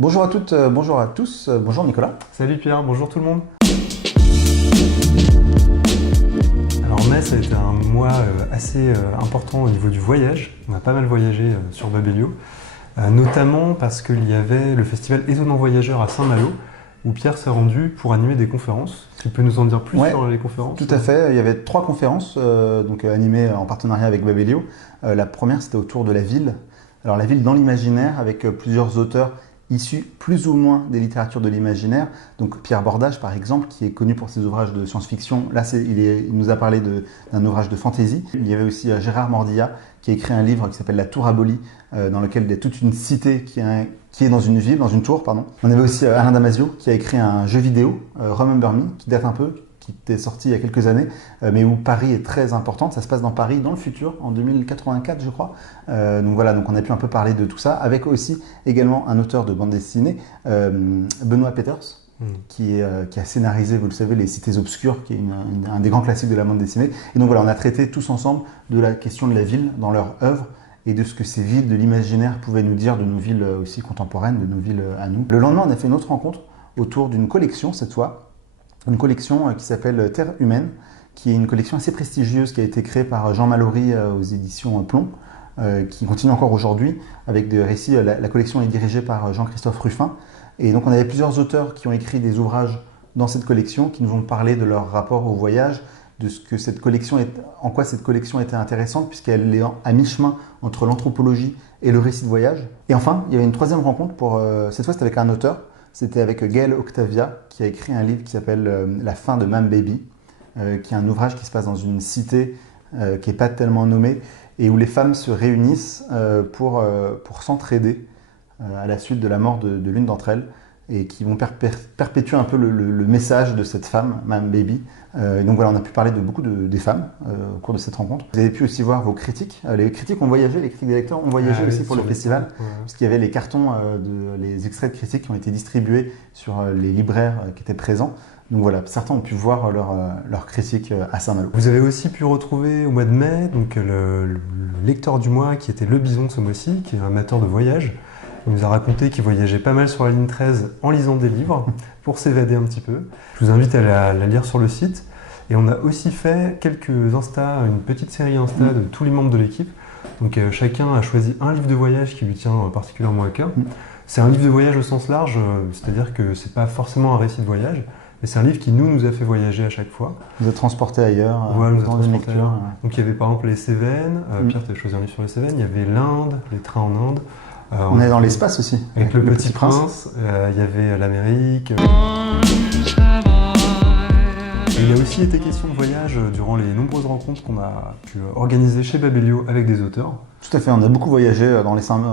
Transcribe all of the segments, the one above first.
Bonjour à toutes, bonjour à tous, bonjour Nicolas. Salut Pierre, bonjour tout le monde. Alors mai, ça a été un mois assez important au niveau du voyage. On a pas mal voyagé sur Babelio, notamment parce qu'il y avait le festival Étonnant Voyageur à Saint-Malo, où Pierre s'est rendu pour animer des conférences. Tu peux nous en dire plus sur les conférences? Tout à fait, il y avait 3 conférences animées en partenariat avec Babelio. La première, c'était autour de la ville. Alors la ville dans l'imaginaire, avec plusieurs auteurs issus plus ou moins des littératures de l'imaginaire. Donc Pierre Bordage, par exemple, qui est connu pour ses ouvrages de science-fiction. Là, il nous a parlé d'un ouvrage de fantasy. Il y avait aussi Gérard Mordillat, qui a écrit un livre qui s'appelle La Tour abolie, dans lequel il y a toute une cité qui est dans une ville, dans une tour, pardon. On avait aussi Alain Damasio, qui a écrit un jeu vidéo, Remember Me, qui date un peu, qui était sorti il y a quelques années, mais où Paris est très importante. Ça se passe dans Paris, dans le futur, en 2084, je crois. Donc voilà, donc on a pu un peu parler de tout ça, avec aussi également un auteur de bande dessinée, Benoît Peeters, qui a scénarisé, vous le savez, Les Cités Obscures, qui est un des grands classiques de la bande dessinée. Et donc voilà, on a traité tous ensemble de la question de la ville dans leur œuvre, et de ce que ces villes de l'imaginaire pouvaient nous dire de nos villes aussi contemporaines, de nos villes à nous. Le lendemain, on a fait une autre rencontre autour d'une collection, cette fois, une collection qui s'appelle Terre humaine, qui est une collection assez prestigieuse qui a été créée par Jean Mallory aux éditions Plomb, qui continue encore aujourd'hui avec des récits. La collection est dirigée par Jean-Christophe Ruffin. Et donc on avait plusieurs auteurs qui ont écrit des ouvrages dans cette collection, qui nous ont parlé de leur rapport au voyage, de ce que cette collection en quoi cette collection était intéressante, puisqu'elle est à mi-chemin entre l'anthropologie et le récit de voyage. Et enfin, il y avait une troisième rencontre, cette fois c'était avec un auteur. C'était avec Gaël Octavia, qui a écrit un livre qui s'appelle La fin de Mam Baby, qui est un ouvrage qui se passe dans une cité qui n'est pas tellement nommée, et où les femmes se réunissent pour s'entraider à la suite de la mort de l'une d'entre elles, et qui vont perpétuer un peu le message de cette femme, Mam Baby. Donc voilà, on a pu parler de beaucoup des femmes au cours de cette rencontre. Vous avez pu aussi voir vos critiques. Les critiques ont voyagé, les critiques des lecteurs ont voyagé aussi pour le festival, puisqu'il y avait les cartons, les extraits de critiques qui ont été distribués sur les libraires qui étaient présents. Donc voilà, certains ont pu voir leurs critiques à Saint-Malo. Vous avez aussi pu retrouver au mois de mai donc, le lecteur du mois qui était Le Bison ce mois-ci, qui est un amateur de voyage. Il nous a raconté qu'il voyageait pas mal sur la ligne 13 en lisant des livres pour s'évader un petit peu. Je vous invite à la lire sur le site. Et on a aussi fait quelques Insta, une petite série Insta de tous les membres de l'équipe. Donc chacun a choisi un livre de voyage qui lui tient particulièrement à cœur. C'est un livre de voyage au sens large, c'est-à-dire que c'est pas forcément un récit de voyage, mais c'est un livre qui nous a fait voyager à chaque fois. Vous êtes transporté ailleurs, voilà, nous a dans une transporté lecture. ailleurs. Donc il y avait par exemple les Cévennes, Pierre tu as choisi un livre sur les Cévennes, il y avait l'Inde, les trains en Inde. On est dans l'espace aussi. Avec le Petit Prince, il y avait l'Amérique. Il a aussi été question de voyage durant les nombreuses rencontres qu'on a pu organiser chez Babelio avec des auteurs. Tout à fait, on a beaucoup voyagé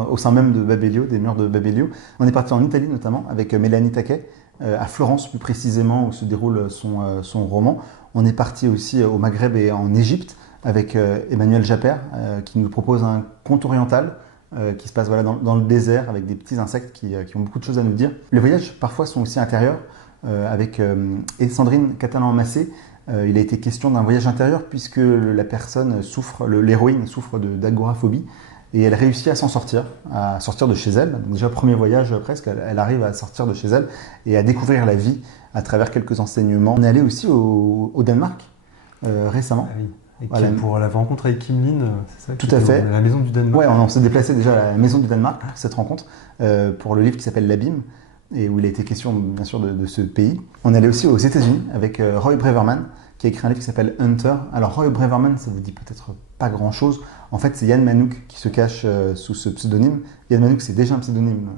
au sein même de Babelio, des murs de Babelio. On est parti en Italie notamment avec Mélanie Taquet, à Florence plus précisément où se déroule son roman. On est parti aussi au Maghreb et en Égypte avec Emmanuel Japper qui nous propose un conte oriental qui se passe dans le désert avec des petits insectes qui ont beaucoup de choses à nous dire. Les voyages parfois sont aussi intérieurs. Avec Sandrine Catalan-Massé, il a été question d'un voyage intérieur puisque la personne l'héroïne souffre d'agoraphobie et elle réussit à s'en sortir, à sortir de chez elle. Donc déjà, premier voyage presque, elle arrive à sortir de chez elle et à découvrir la vie à travers quelques enseignements. On est allé aussi au Danemark récemment. Ah oui. Et voilà. Pour la rencontre avec Kim Lin, c'est ça? Tout à fait. La Maison du Danemark. Ouais, on s'est déplacé déjà à la Maison du Danemark pour cette rencontre, pour le livre qui s'appelle L'Abîme, et où il a été question bien sûr de ce pays. On est allé aussi aux États-Unis avec Roy Braverman, qui a écrit un livre qui s'appelle Hunter. Alors Roy Braverman, ça vous dit peut-être pas grand-chose. En fait, c'est Yann Manouk qui se cache sous ce pseudonyme. Yann Manouk, c'est déjà un pseudonyme.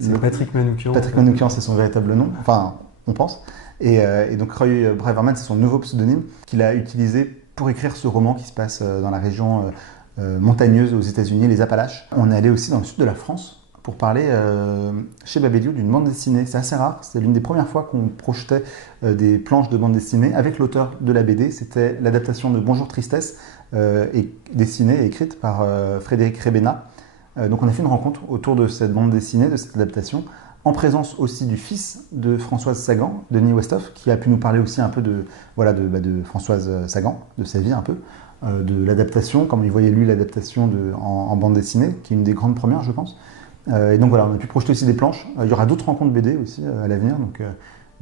C'est Patrick Manoukian. Patrick Manoukian, c'est son véritable nom. Enfin, on pense. Et donc Roy Braverman, c'est son nouveau pseudonyme qu'il a utilisé pour écrire ce roman qui se passe dans la région montagneuse aux États-Unis, les Appalaches. On est allé aussi dans le sud de la France pour parler chez Babelio d'une bande dessinée. C'est assez rare, c'était l'une des premières fois qu'on projetait des planches de bande dessinée avec l'auteur de la BD. C'était l'adaptation de Bonjour Tristesse, dessinée et écrite par Frédéric Rebena. Donc on a fait une rencontre autour de cette bande dessinée, de cette adaptation, en présence aussi du fils de Françoise Sagan, Denis Westhoff, qui a pu nous parler aussi un peu de Françoise Sagan, de sa vie un peu, de l'adaptation, comme il voyait lui l'adaptation en bande dessinée, qui est une des grandes premières je pense. Et donc voilà, on a pu projeter aussi des planches. Il y aura d'autres rencontres BD aussi à l'avenir. Donc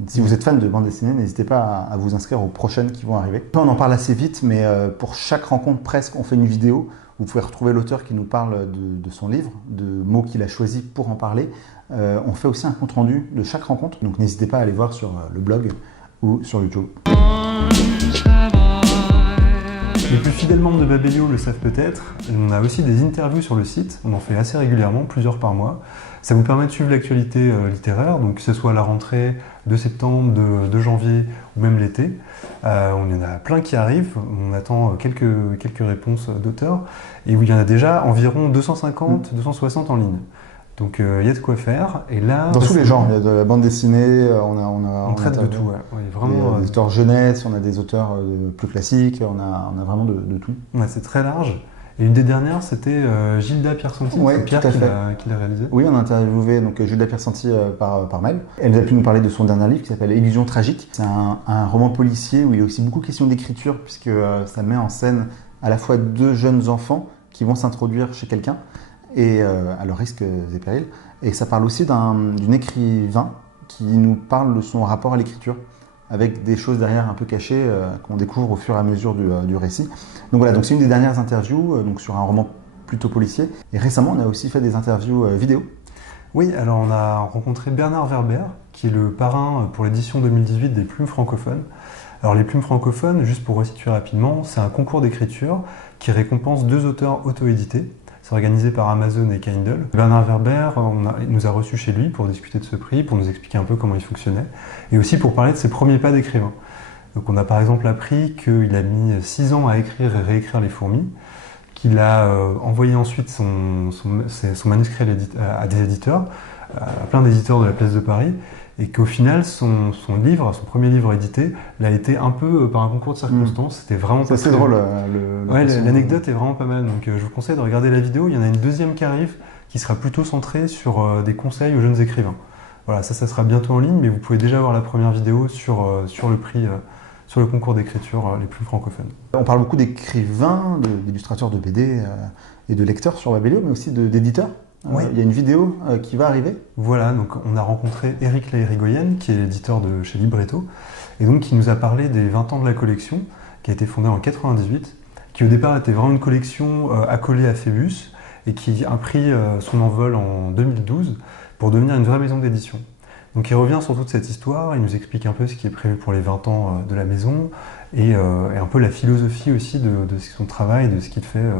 si vous êtes fan de bande dessinée, n'hésitez pas à vous inscrire aux prochaines qui vont arriver. On en parle assez vite, mais pour chaque rencontre presque, on fait une vidéo. Vous pouvez retrouver l'auteur qui nous parle de son livre, de mots qu'il a choisis pour en parler. On fait aussi un compte-rendu de chaque rencontre, donc n'hésitez pas à aller voir sur le blog ou sur YouTube. Les plus fidèles membres de Babelio le savent peut-être, on a aussi des interviews sur le site, on en fait assez régulièrement, plusieurs par mois. Ça vous permet de suivre l'actualité littéraire, donc que ce soit la rentrée de septembre, de janvier ou même l'été. On y en a plein qui arrivent, on attend quelques réponses d'auteurs, et où il y en a déjà environ 250, 260 en ligne. Donc il y a de quoi faire. Et là, dans tous les genres, il y a de la bande dessinée, on traite de tout. Ouais, vraiment, des auteurs jeunesse, on a des auteurs plus classiques, on a vraiment de tout. Ouais, c'est très large. Et une des dernières, c'était Gilda Piersanti, ouais, c'est Pierre qui l'a réalisé. Oui, on a interviewé donc, Gilda Piersanti par mail. Elle nous a pu nous parler de son dernier livre qui s'appelle Illusion tragique. C'est un roman policier où il y a aussi beaucoup question d'écriture puisque ça met en scène à la fois deux jeunes enfants qui vont s'introduire chez quelqu'un et à leur risque et péril. Et ça parle aussi d'une écrivain qui nous parle de son rapport à l'écriture, avec des choses derrière un peu cachées qu'on découvre au fur et à mesure du récit. Donc voilà, donc c'est une des dernières interviews donc sur un roman plutôt policier. Et récemment, on a aussi fait des interviews vidéo. Oui, alors on a rencontré Bernard Werber, qui est le parrain pour l'édition 2018 des Plumes francophones. Alors les Plumes francophones, juste pour resituer rapidement, c'est un concours d'écriture qui récompense 2 auteurs auto-édités. C'est organisé par Amazon et Kindle. Bernard Werber il nous a reçus chez lui pour discuter de ce prix, pour nous expliquer un peu comment il fonctionnait, et aussi pour parler de ses premiers pas d'écrivain. Donc on a par exemple appris qu'il a mis 6 ans à écrire et réécrire Les Fourmis, qu'il a envoyé ensuite son manuscrit à des éditeurs, à plein d'éditeurs de la place de Paris, et qu'au final, son premier livre édité, l'a été un peu par un concours de circonstances. C'était vraiment pas très drôle. L'anecdote est vraiment pas mal. Donc je vous conseille de regarder la vidéo. Il y en a une deuxième qui arrive, qui sera plutôt centrée sur des conseils aux jeunes écrivains. Voilà, ça sera bientôt en ligne, mais vous pouvez déjà voir la première vidéo sur le prix, sur le concours d'écriture les Plumes francophones. On parle beaucoup d'écrivains, d'illustrateurs de BD et de lecteurs sur Babelio, mais aussi d'éditeurs. Oui. Il y a une vidéo qui va arriver. Voilà, donc on a rencontré Éric Laérigoyen, qui est l'éditeur de chez Libretto, et donc qui nous a parlé des 20 ans de la collection, qui a été fondée en 98, qui au départ était vraiment une collection accolée à Phébus, et qui a pris son envol en 2012 pour devenir une vraie maison d'édition. Donc il revient sur toute cette histoire, il nous explique un peu ce qui est prévu pour les 20 ans de la maison, et un peu la philosophie aussi de son travail, de ce qu'il fait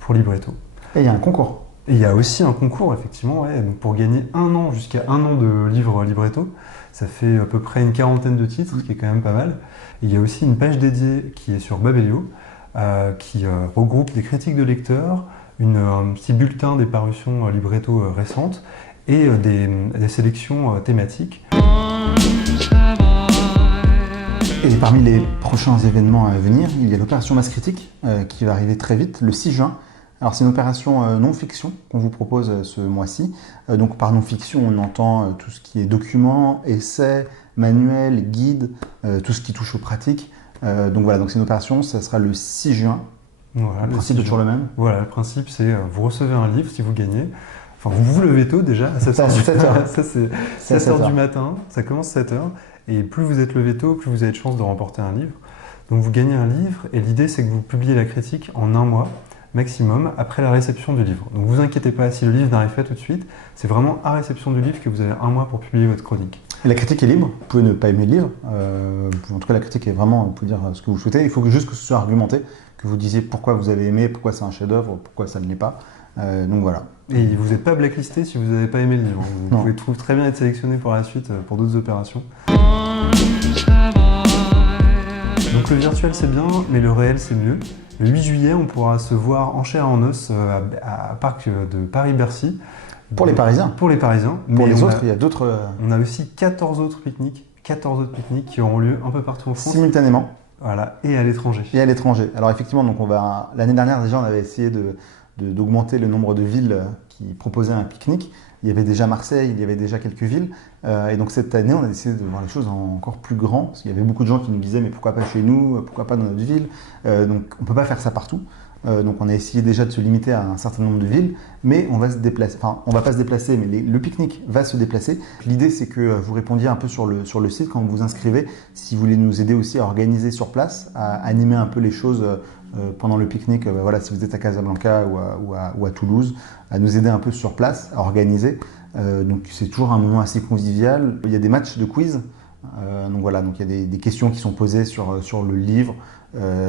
pour Libretto. Et il y a un concours. Et il y a aussi un concours, effectivement, donc pour gagner 1 an, jusqu'à 1 an de livres Libretto. Ça fait à peu près une 40aine de titres, ce qui est quand même pas mal. Et il y a aussi une page dédiée qui est sur Babelio, qui regroupe des critiques de lecteurs, un petit bulletin des parutions Libretto récentes et des sélections thématiques. Et parmi les prochains événements à venir, il y a l'opération Masse Critique qui va arriver très vite, le 6 juin. Alors c'est une opération non-fiction qu'on vous propose ce mois-ci. Donc par non-fiction, on entend tout ce qui est documents, essais, manuels, guides, tout ce qui touche aux pratiques. Donc voilà, donc c'est une opération, ça sera le 6 juin. Voilà, le principe est toujours le même. Voilà, le principe c'est vous recevez un livre si vous gagnez. Enfin, vous levez tôt déjà à 7h. Ça c'est 7h du matin, ça commence 7h. Et plus vous êtes levé tôt, plus vous avez de chances de remporter un livre. Donc vous gagnez un livre et l'idée c'est que vous publiez la critique en 1 mois maximum après la réception du livre. Donc vous inquiétez pas si le livre n'arrive pas tout de suite, c'est vraiment à réception du livre que vous avez 1 mois pour publier votre chronique. Et la critique est libre, vous pouvez ne pas aimer le livre, en tout cas la critique est vraiment, vous pouvez dire ce que vous souhaitez, il faut juste que ce soit argumenté, que vous disiez pourquoi vous avez aimé, pourquoi c'est un chef-d'œuvre, pourquoi ça ne l'est pas, donc voilà. Et vous n'êtes pas blacklisté si vous n'avez pas aimé le livre, vous pouvez très bien être sélectionné pour la suite pour d'autres opérations. Donc le virtuel c'est bien, mais le réel c'est mieux. Le 8 juillet, on pourra se voir en chair et en os à Parc de Paris-Bercy. Pour les Parisiens. Pour les Parisiens. Pour les autres, il y a d'autres... On a aussi 14 autres pique-niques qui auront lieu un peu partout en France. Simultanément. Voilà, et à l'étranger. Et à l'étranger. Alors effectivement, donc l'année dernière déjà, on avait essayé d'augmenter le nombre de villes qui proposaient un pique-nique. Il y avait déjà Marseille, il y avait déjà quelques villes. Et donc cette année, on a décidé de voir les choses encore plus grand. Parce qu'il y avait beaucoup de gens qui nous disaient mais pourquoi pas chez nous, pourquoi pas dans notre ville. Donc on ne peut pas faire ça partout. Donc on a essayé déjà de se limiter à un certain nombre de villes, mais on va se déplacer. Enfin, on va pas se déplacer, mais le pique-nique va se déplacer. L'idée, c'est que vous répondiez un peu sur le site quand vous vous inscrivez, si vous voulez nous aider aussi à organiser sur place, à animer un peu les choses pendant le pique-nique. Voilà, si vous êtes à Casablanca ou à Toulouse, à nous aider un peu sur place, à organiser. Donc c'est toujours un moment assez convivial. Il y a des matchs de quiz. Donc voilà, donc il y a des questions qui sont posées sur le livre,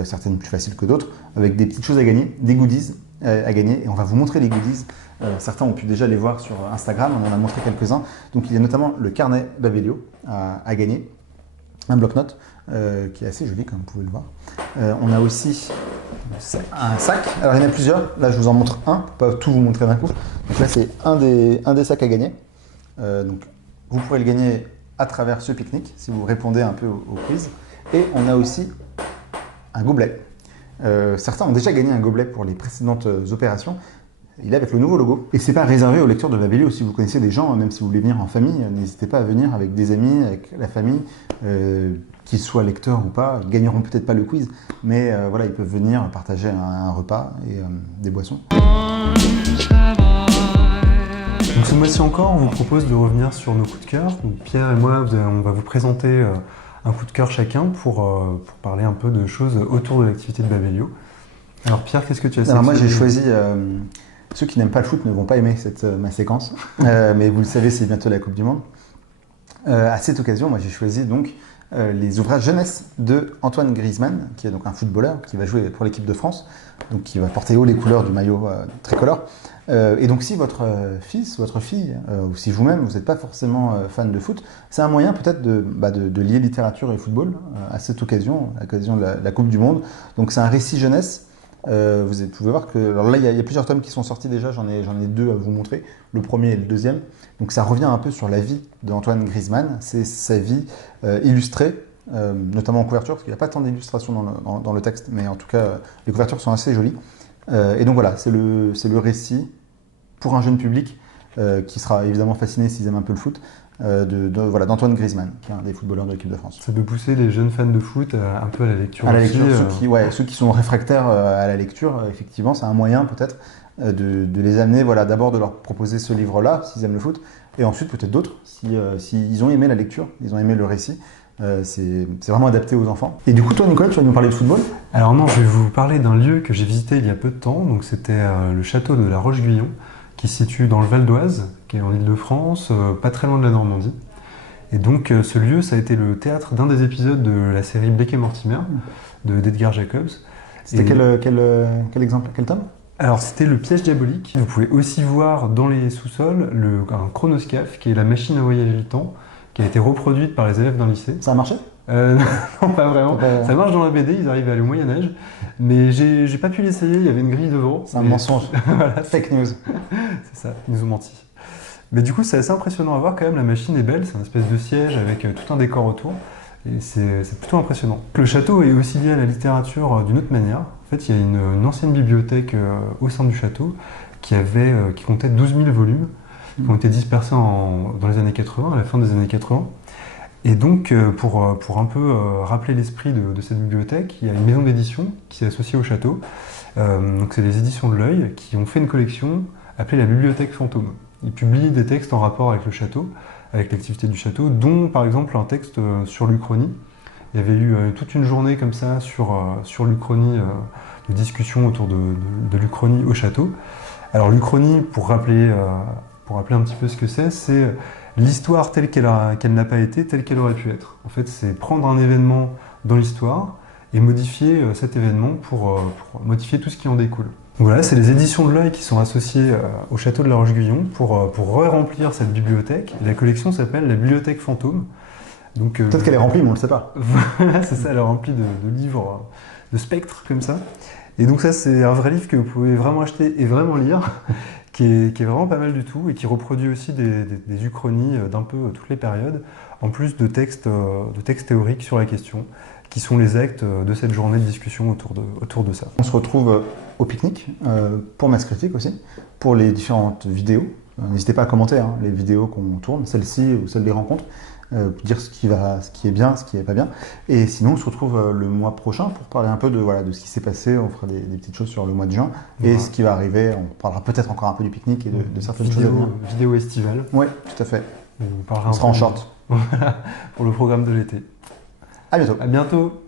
certaines plus faciles que d'autres, avec des petites choses à gagner, des goodies à gagner, et on va vous montrer les goodies. Certains ont pu déjà les voir sur Instagram, on en a montré quelques-uns. Donc il y a notamment le carnet Babelio à gagner, un bloc-notes qui est assez joli comme vous pouvez le voir. On a aussi un sac, alors il y en a plusieurs, là je vous en montre un, pour pas tout vous montrer d'un coup. Donc là c'est un des sacs à gagner, donc vous pourrez le gagner à travers ce pique-nique, si vous répondez un peu au quiz. Et on a aussi un gobelet. Certains ont déjà gagné un gobelet pour les précédentes opérations. Il est avec le nouveau logo. Et c'est pas réservé aux lecteurs de Babelio. Si vous connaissez des gens, même si vous voulez venir en famille, n'hésitez pas à venir avec des amis, avec la famille, qu'ils soient lecteurs ou pas. Ils gagneront peut-être pas le quiz, mais voilà, ils peuvent venir partager un repas et des boissons. Donc ce mois-ci encore, on vous propose de revenir sur nos coups de cœur. Donc Pierre et moi, on va vous présenter un coup de cœur chacun pour parler un peu de choses autour de l'activité de Babelio. Alors Pierre, qu'est-ce que tu as sélectionné? Alors moi j'ai choisi, ceux qui n'aiment pas le foot ne vont pas aimer ma séquence, mais vous le savez, c'est bientôt la Coupe du Monde. À cette occasion, moi j'ai choisi donc les ouvrages jeunesse de Antoine Griezmann, qui est donc un footballeur qui va jouer pour l'équipe de France, donc qui va porter haut les couleurs du maillot tricolore. Et donc si votre fils, votre fille, ou si vous-même, vous n'êtes pas forcément fan de foot, c'est un moyen peut-être de lier littérature et football à cette occasion, à l'occasion de la Coupe du Monde. Donc c'est un récit jeunesse. Vous pouvez voir que alors là il y a plusieurs tomes qui sont sortis déjà, j'en ai deux à vous montrer, le premier et le deuxième. Donc ça revient un peu sur la vie d'Antoine Griezmann, c'est sa vie illustrée, notamment en couverture, parce qu'il n'y a pas tant d'illustrations dans le texte, mais en tout cas les couvertures sont assez jolies. Et donc voilà, c'est le récit pour un jeune public qui sera évidemment fasciné s'ils aiment un peu le foot, d'Antoine Griezmann, qui est un des footballeurs de l'équipe de France. Ça peut pousser les jeunes fans de foot un peu à la lecture. À la aussi, lecture, ceux qui sont réfractaires à la lecture, effectivement, c'est un moyen peut-être de les amener, voilà, d'abord de leur proposer ce livre-là, s'ils aiment le foot, et ensuite peut-être d'autres, s'ils ont aimé la lecture, ils ont aimé le récit. C'est vraiment adapté aux enfants. Et du coup, toi, Nicolas, tu vas nous parler de football? Alors non, je vais vous parler d'un lieu que j'ai visité il y a peu de temps. Donc c'était le château de la Roche-Guyon, qui se situe dans le Val d'Oise, qui est en Île-de-France, pas très loin de la Normandie. Et donc ce lieu, ça a été le théâtre d'un des épisodes de la série Blake et Mortimer, d'Edgar Jacobs. C'était quel exemple, quel tome? Alors c'était le piège diabolique. Vous pouvez aussi voir dans les sous-sols un chronoscaphe, qui est la machine à voyager le temps, qui a été reproduite par les élèves d'un lycée. Ça a marché? Non, pas vraiment. Ça marche dans la BD, ils arrivent à aller au Moyen-Âge. Mais j'ai pas pu l'essayer, il y avait une grille devant. C'est un mensonge. Voilà, fake news. C'est ça, ils nous ont menti. Mais du coup, c'est assez impressionnant à voir quand même. La machine est belle, c'est une espèce de siège avec tout un décor autour. Et c'est plutôt impressionnant. Le château est aussi lié à la littérature d'une autre manière. En fait, il y a une ancienne bibliothèque au sein du château qui comptait 12 000 volumes qui ont été dispersés dans les années 80, à la fin des années 80. Et donc, pour un peu rappeler l'esprit de cette bibliothèque, il y a une maison d'édition qui s'est associée au château. Donc, c'est les éditions de l'Œil qui ont fait une collection appelée la Bibliothèque Fantôme. Ils publient des textes en rapport avec le château, avec l'activité du château, dont par exemple un texte sur l'Uchronie. Il y avait eu toute une journée comme ça sur l'Uchronie, de discussions autour de l'Uchronie au château. Alors l'Uchronie, pour rappeler un petit peu ce que c'est l'histoire telle qu'elle n'a pas été, telle qu'elle aurait pu être. En fait, c'est prendre un événement dans l'histoire et modifier cet événement pour modifier tout ce qui en découle. Voilà, c'est les éditions de l'Œil qui sont associées au château de la Roche-Guyon pour re-remplir cette bibliothèque. La collection s'appelle la Bibliothèque Fantôme. Peut-être qu'elle est remplie, mais on ne le sait pas. Voilà, c'est ça, elle est remplie de livres, de spectres comme ça. Et donc ça, c'est un vrai livre que vous pouvez vraiment acheter et vraiment lire, qui est vraiment pas mal du tout et qui reproduit aussi des uchronies d'un peu toutes les périodes, en plus de textes théoriques sur la question, qui sont les actes de cette journée de discussion autour de ça. On se retrouve au pique-nique, pour Mass Critique aussi, pour les différentes vidéos N'hésitez pas à commenter hein, les vidéos qu'on tourne, celle-ci ou celle des rencontres, dire ce qui est bien, ce qui n'est pas bien. Et sinon, on se retrouve le mois prochain pour parler un peu de ce qui s'est passé. On fera des petites choses sur le mois de juin et ce qui va arriver. On parlera peut-être encore un peu du pique-nique et de certaines choses à venir. Vidéo estivale. Oui, tout à fait. On sera en short. Voilà, pour le programme de l'été. À bientôt. À bientôt.